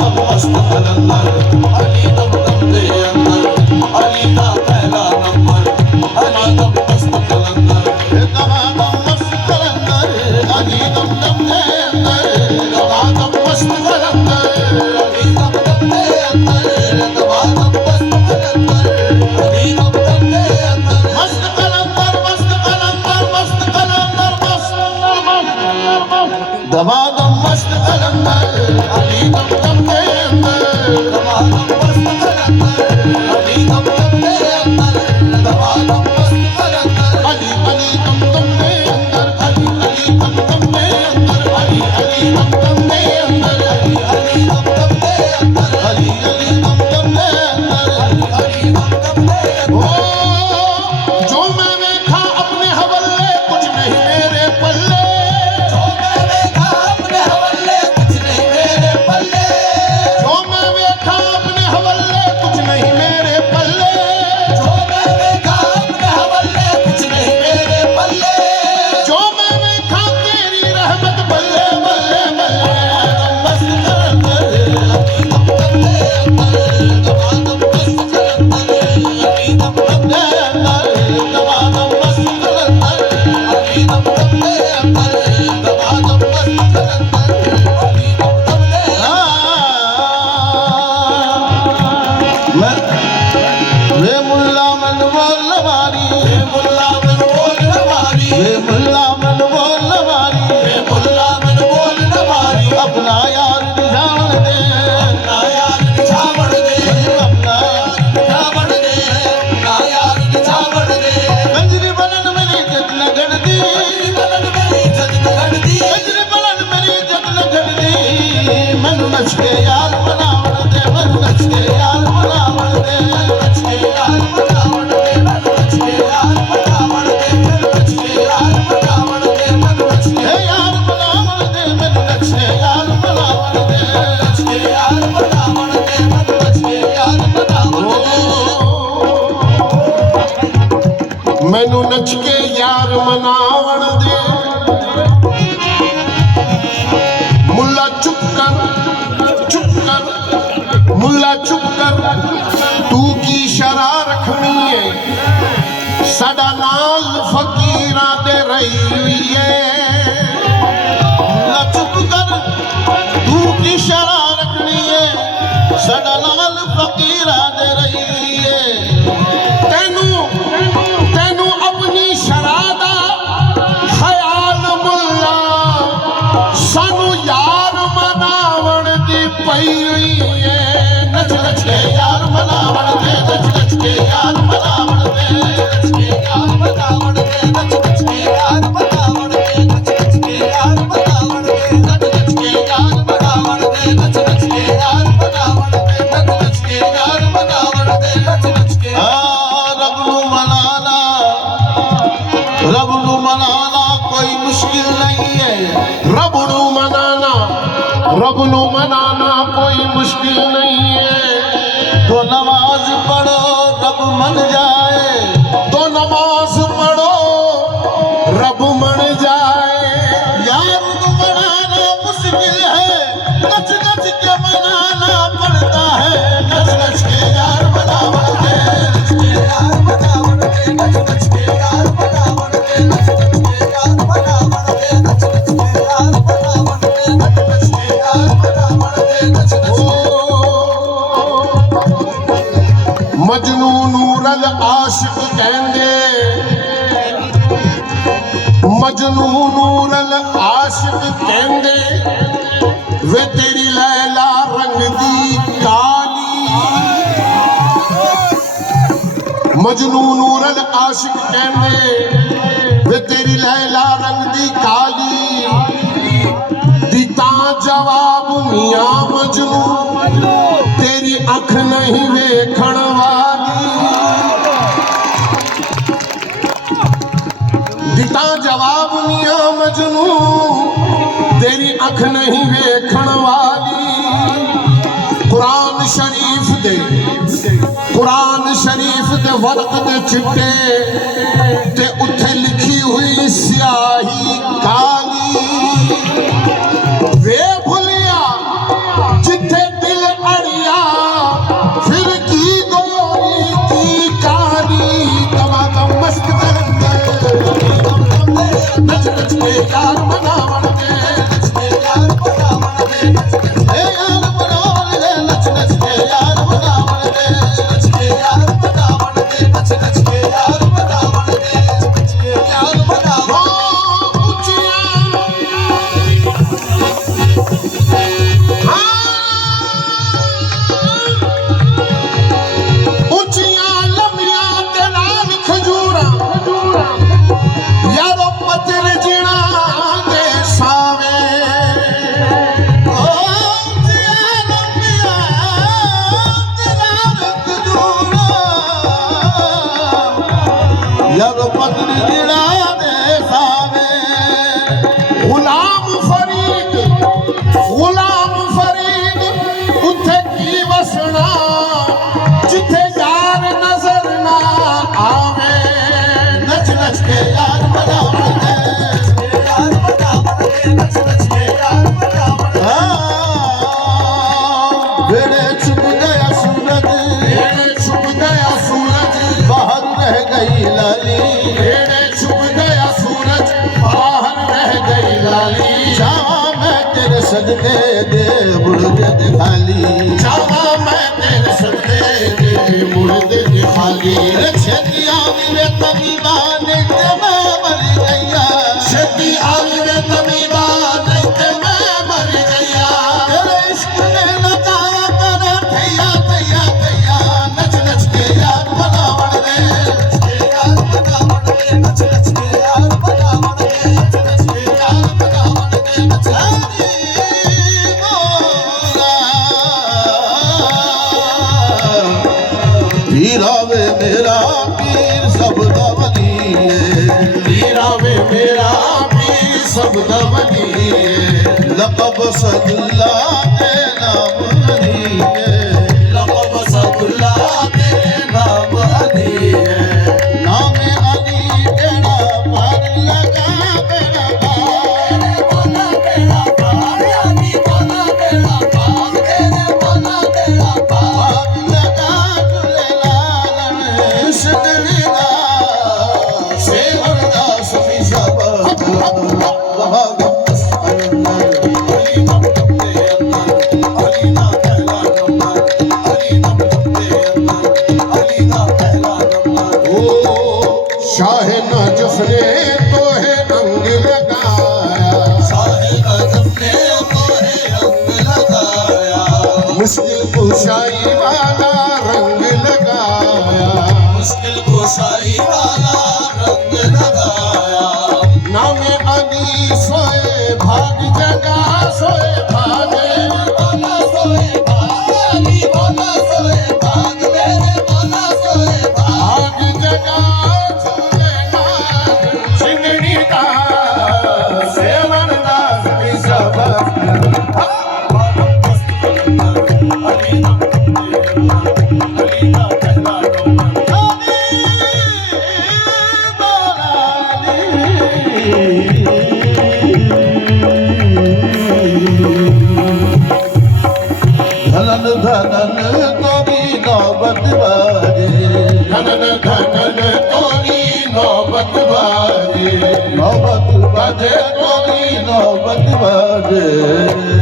दम मस्त कलंदर अली दम दम दे अंदर अली दा पहला नंबर अली दम मस्त कलंदर दमा दम मस्त कलंदर अली दम दम दे अंदर दमा दम मस्त कलंदर अली दम दम दे अंदर दमा दम मस्त कलंदर अली दम दम दे अंदर मस्त कलंदर मस्त कलंदर मस्त कलंदर मस्त दमा दम मस्त कलंदर अली दम दम दे अंदर दमा दम मस्त कलंदर अली दम दम दे अंदर दमा दम मस्त कलंदर अली अली दम दम दे अंदर अली अली दम दम दे अंदर अली अली दम दम दे अंदर अली अली दम दम दे अंदर अली अली दम दम दे अंदर अली अली दम दम दे ओ जो मैं देखा अपने हवल्ले कुछ नहीं मेरे पल्ले जो मैं देखा अपने हवल्ले कुछ नहीं मेरे पल्ले जो मैं देखा अपने हवल्ले कुछ नहीं मेरे पल्ले जो मैं देखा अपने हवल्ले कुछ नहीं मेरे पल्ले जो मैं देखा तेरी रहमत बल्ले बल्ले बल्ले दम मस्त कलंदर अली दम दम दे अंदर दमा दम मस्त कलंदर अली दम दम दे अंदर दमा दम मस्त कलंदर अली दम दम दे अंदर दमा दम मस्त कलंदर अली दम दम दे वे मुल्ला मन बोल मारी वे मुल्ला मन बोल मारी वे मुल्ला मन बोल मारी वे मुल्ला मन बोल मारी अपना यार निशान दे अपना यार निशान दे अपना यार निशान दे अपना यार निशान दे गंजरी बनन मेरी इज्जत न घटदी बनन मेरी इज्जत न घटदी गंजरी बनन मेरी इज्जत न घटदी मैनू नच के यार बनावण दे मैनू नच के यार बनावण दे मैनू नच के यार बनावण दे मैनू नच के यार बनावण दे मैनू नच के यार बनावण दे मैनू नच के यार बनावण दे मैनू नच के यार बनावण दे नच के यार बनावण दे मैनू नच के यार बनावण दे मैनू नच के यार मनावण दे मुल्ला चुप कर मुल्ला चुप कर तू की शरा रखनी है साडा नाल फकीरां दे रही हुई है मुल्ला चुप कर तू की शरा रखनी है साडा नाल फकीरां दे रही हुई है तेनू तेनू अपनी शरा दा ख्याल मुल्ला सानू यार मनावण दी पई हुई है नच नच के यार मनावण दे नच नच के यार मनावण दे नच के यार मनावण दे नच नच के यार मनावण दे नच नच के यार मनावण दे नच नच के यार मनावण दे नच नच के यार मनावण दे नच नच के यार मनावण दे नच नच के रब नू मनाना कोई मुश्किल नहीं है रब नू मनाना कोई मुश्किल नहीं है तो नमाज पढ़ो रब मन जाए तो नमाज पढ़ो रब मन जाए यार को मनाना मुश्किल है नच नच के मनाना पड़ता है नच नच के यार मनावण दे नच के यार मनावण दे नच नच के यार मनावण दे नच नच के यार मनावण दे नच नच के यार मनावण दे नच नच के यार मनावण दे नच नच मजनू नूरल आशिक कहंदे मजनू नूरल आशिक कहंदे वे तेरी लैला रंग दी काली मजनू नूरल आशिक कहंदे वे तेरी लैला रंग दी काली दिता जवाब मियां मजनू तेरी अख नहीं वेखण वाली दिता जवाब मियां मजनू तेरी अख नहीं वेखण वाली कुरान शरीफ दे वर्क दे चिट्टे ते उत्थे लिखी हुई स्याही काली वे भुलिया जिथे सदके दे मुर्दे दे खाली जावा मैं तेरे सदके दे मुर्दे दे खाली छेती आवी वे तबीबा नहीं ते मैं मर गया छेती आवी वे तबीबा नहीं ते मैं मर गया तेरे इश्क ने नचाया तेरे थैया थैया थैया नच नच के यार बनावण दे यार बनावण दे नच नच के यार बनावण दे नच नच के यार बनावण दे नच हीरा वे मेरा पीर सब दा वली हीरा वे मेरा पीर सब दा वली लक़ब सदुल्ला के नाम अली लक़ब सदुल्ला के नाम अली नाम अली तेरा पार लगा मेरा बोला तेरा पार अली बोला तेरा पार तेरे बोला तेरा पार लगा शाह नजफ ने तो है रंग लगाया शाह नजफ ने तो है रंग लगाया मुश्किल कुशाई वाला रंग लगाया मुश्किल कुशाई वाला रंग लगाया नाम अली सोए भाग जगा सोए भागे बोला सोए भाग अली बोला सोए भाग मेरे बोला सोए भाग जगा सोए नाग सिंगड़ी का सेवन दास की सबक धनन धनन तोरी नौबत बाजे धनन धनन तोरी नौबत बाजे तोरी नौबत बाजे